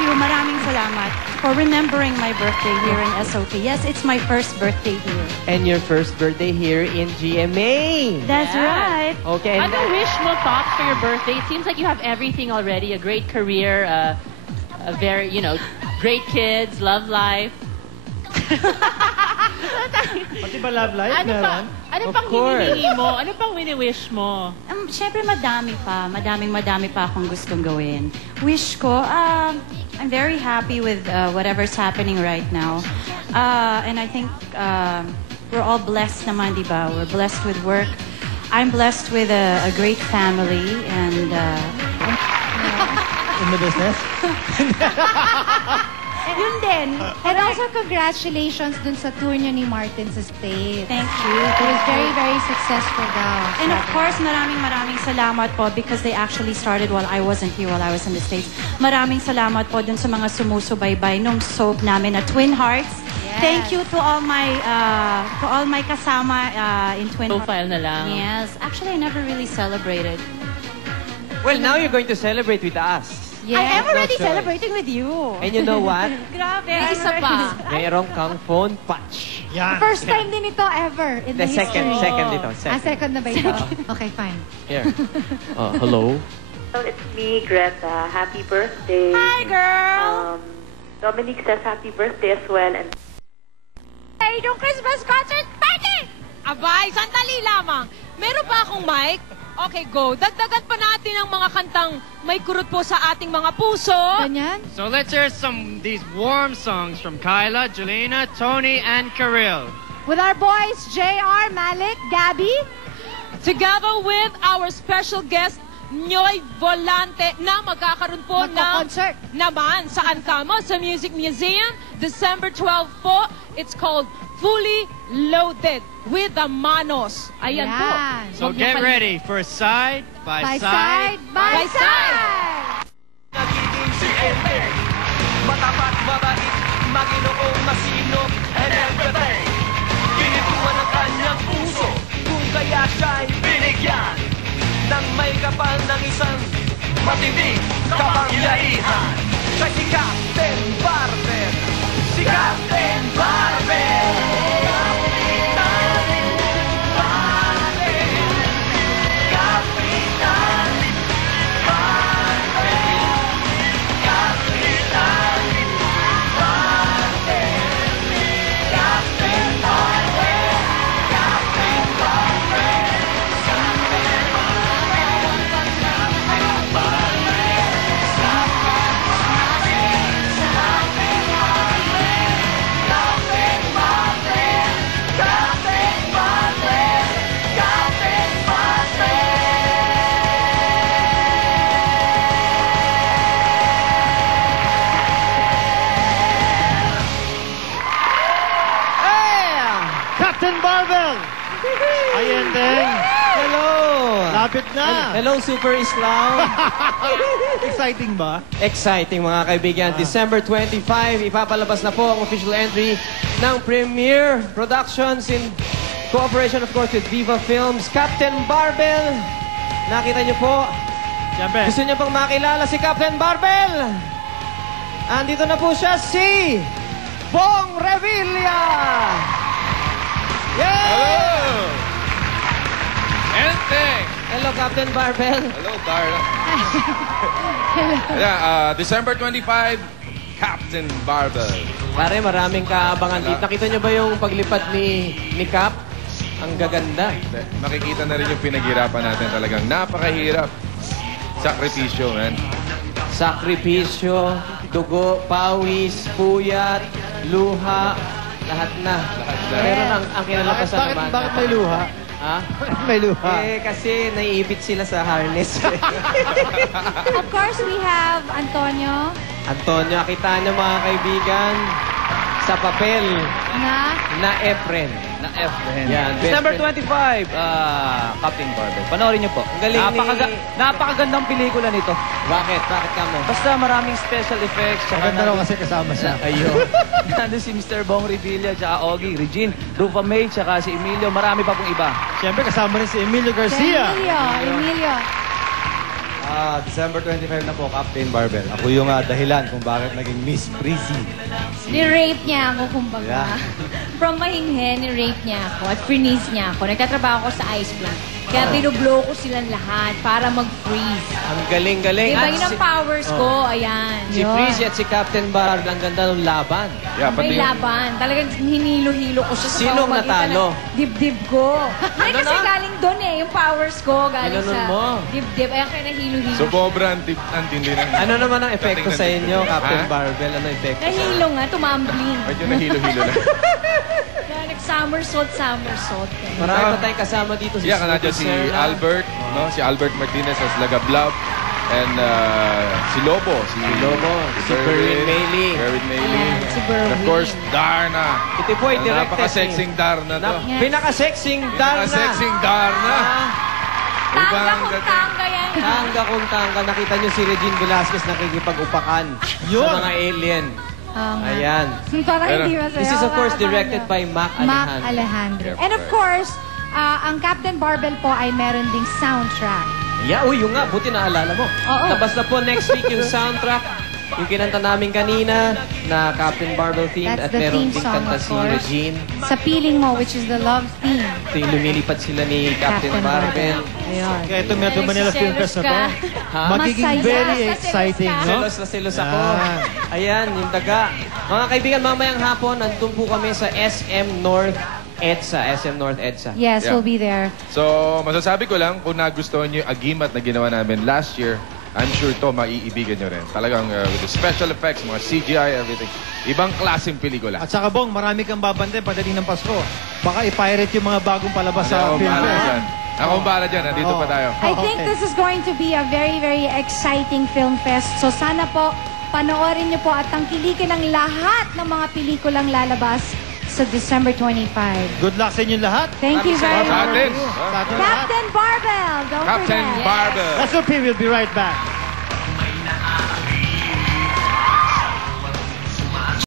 you. Maraming salamat for remembering my birthday here in SOP. Yes, it's my first birthday here. And your first birthday here in GMA. That's right. Okay. Ano wish mo, Pops, for your birthday? It seems like you have everything already. A great career, a very, great kids, love life. Pati ba love life? Ano pang hinihingi mo? Ano pang wini-wish mo? Siyempre, madami pa akong gustong gawin. Wish ko, I'm very happy with whatever's happening right now. And I think we're all blessed naman, di ba? We're blessed with work. I'm blessed with a great family and... In the business? Yun din. And also, congratulations dun sa tour niyo ni Martin sa States. Thank you. It was very, very successful daw. And of course, maraming salamat po because they actually started while I wasn't here, while I was in the States. Maraming salamat po dun sa mga sumusubaybay nung soap namin na Twin Hearts. Yes. Thank you to all my kasama in Twin Hearts. Profile na lang. Yes. Actually, I never really celebrated. Well, now you're going to celebrate with us. Yes. I am already celebrating with you. And you know what? Grabe. May isa pa. Mayroong kang phone patch. Yan. First time din ito ever in the Second history. dito. Second na ba ito? Okay, fine. Here. Hello. It's me, Greta. Happy birthday. Hi, girl. Dominic says happy birthday as well. And Hey, yung Christmas concert party! Abay, sandali lamang. Meron pa akong mic? Okay, go. Dagdagan pa natin ang mga kantang may kurot po sa ating mga puso. Ganyan? So let's hear these warm songs from Kyla, Jelena, Tony, and Kirill. With our boys, JR, Malik, Gabby. Together with our special guest, Nyoy Volante, na magkakaroon po ng Magko-concert. naman sa Ancamo, sa Music Museum, December 12 po. It's called Fully Loaded with the Manos. Ayan po. Yan. So get ready for side by side. By side. Nagiging si Ente, matapat, mabait, maginoong masino, and everything. Pinituan ang kanyang puso, kung kaya siya'y binigyan ng may kapal ng isang matinding kapangyarihan. Siya si Captain Barbel, si Captain Barbel. Captain Barbel! Ayan din. Hello! Lapit na. Hello, Super Islam. Exciting ba? Exciting, mga kaibigan. December 25, ipapalabas na po ang official entry ng Premiere Productions in cooperation, of course, with Viva Films. Captain Barbel! Nakita niyo po. Siyempre. Gusto niyo pang makilala si Captain Barbel? Andito na po siya, si Bong Revilla! Yay! Hello! Ente! Hello, Captain Barbel. Hello, Darla. December 25, Captain Barbel. Pare, maraming kaabangan dito. Nakita niyo ba yung paglipad ni Cap? Ang gaganda. Makikita na rin yung pinaghirapan natin talagang napakahirap. Sakripisyo, man. Sakripisyo, dugo, pawis, puyat, luha, lahat na. Pero ang kinalabasan naman. Bakit may luha? Ha? May luha. Kasi naiipit sila sa harness. Of course, we have Antonio. Antonio, kita niyo mga kaibigan, sa papel na Efren. Na Efren. Yan, December best 25, Captain Barbel. Panoorin niyo po. Ang galing Napakagandang pelikula nito. Bakit? Bakit ka mo? Basta maraming special effects. Maganda raw kasi kasama siya. Ayun. Nandun si Mr. Bong Revilla, tsaka Ogie, Regine, Rufa May, tsaka si Emilio. Marami pa pong iba. Siyempre, kasama rin si Emilio Garcia. Emilio. December 25 na po, Captain Barbell. Ako yung dahilan kung bakit naging Miss Prissy. Ni-rape niya ako, kumbaga. Yeah. From Mahinghe, ni-rape niya ako at freeze niya ako. Nagtatrabaho ko sa ice plant. Kaya binublow ko silang lahat para mag-freeze. Ang galing-galing. Diba At yun ang powers ko? Ayan. Si Prissy at si Captain Barbell, ang ganda ng laban. Yeah, May laban. Talagang hinilo-hilo ko siya sa Sinong pamamagitan natalo? ng dibdib ko. Hindi kasi galing doon eh. Yung powers ko galing Ginanon sa mo. dibdib. Ayan kaya nahilo-hilo. So, sobrang antindi ng... Ano naman ang epekto sa inyo, Captain Ha? Barbell? Ano epekto? Nahilo nga, tumambling. Medyo nahilo-hilo lang. Kaya nag-somersault. Marami pa tayong kasama dito. Yeah, kanadyan si Albert, no? Si Albert Martinez as Lagablab. And si Lobo. Si Berwin Mayley. Berwin Mayley. Ayan, si Berwin. And of course, Darna. Ito po ay directed. Napaka-sexing Darna to. Pinaka-sexing Darna. Napaka-sexing Darna. Tangga kung tangga yan. Tangga kung tangga. Nakita niyo si Regine Velasquez nakikipag-upakan sa mga alien. Ayan. Para hindi masaya. This is of course directed by Mac Mac Alejandro. Alejandro. And of course, ang Captain Barbell po ay meron ding soundtrack. Yeah, yung nga, buti naalala mo. Oo. Labas na po next week yung soundtrack. Yung kinanta namin kanina na Captain Barbell theme That's at the meron theme ding song, kanta of si course. Regine. Sa Piling Mo, which is the love theme. Ito yung lumilipad sila ni Captain Barbell. Ayun. Kaya ito Metro Manila Film Fest na to. Ha? Magiging Masaya. very exciting, no? Selos na selos ako. Ayan, yung daga. Mga kaibigan, mamayang hapon, nandun po kami sa SM North EDSA. Yes, Yeah. we'll be there. So, masasabi ko lang, kung nagustuhan niyo yung agimat na ginawa namin last year, I'm sure to maiibigan nyo rin. Talagang with the special effects, mga CGI, everything. Ibang klaseng pelikula. At saka Bong, marami kang babante padating ng Pasko. Baka i-pirate yung mga bagong palabas sa Ako film bahala fest. dyan. Ako bahala dyan. Nandito pa tayo. I think this is going to be a very, very exciting film fest. So sana po, panoorin niyo po at tangkilikin ang lahat ng mga pelikulang lalabas sa December 25. Good luck sa inyo lahat. Thank you very Sa much. atin. Sa atin lahat. Captain Barbell, don't Captain forget. Barbell. That's okay. We'll be right back.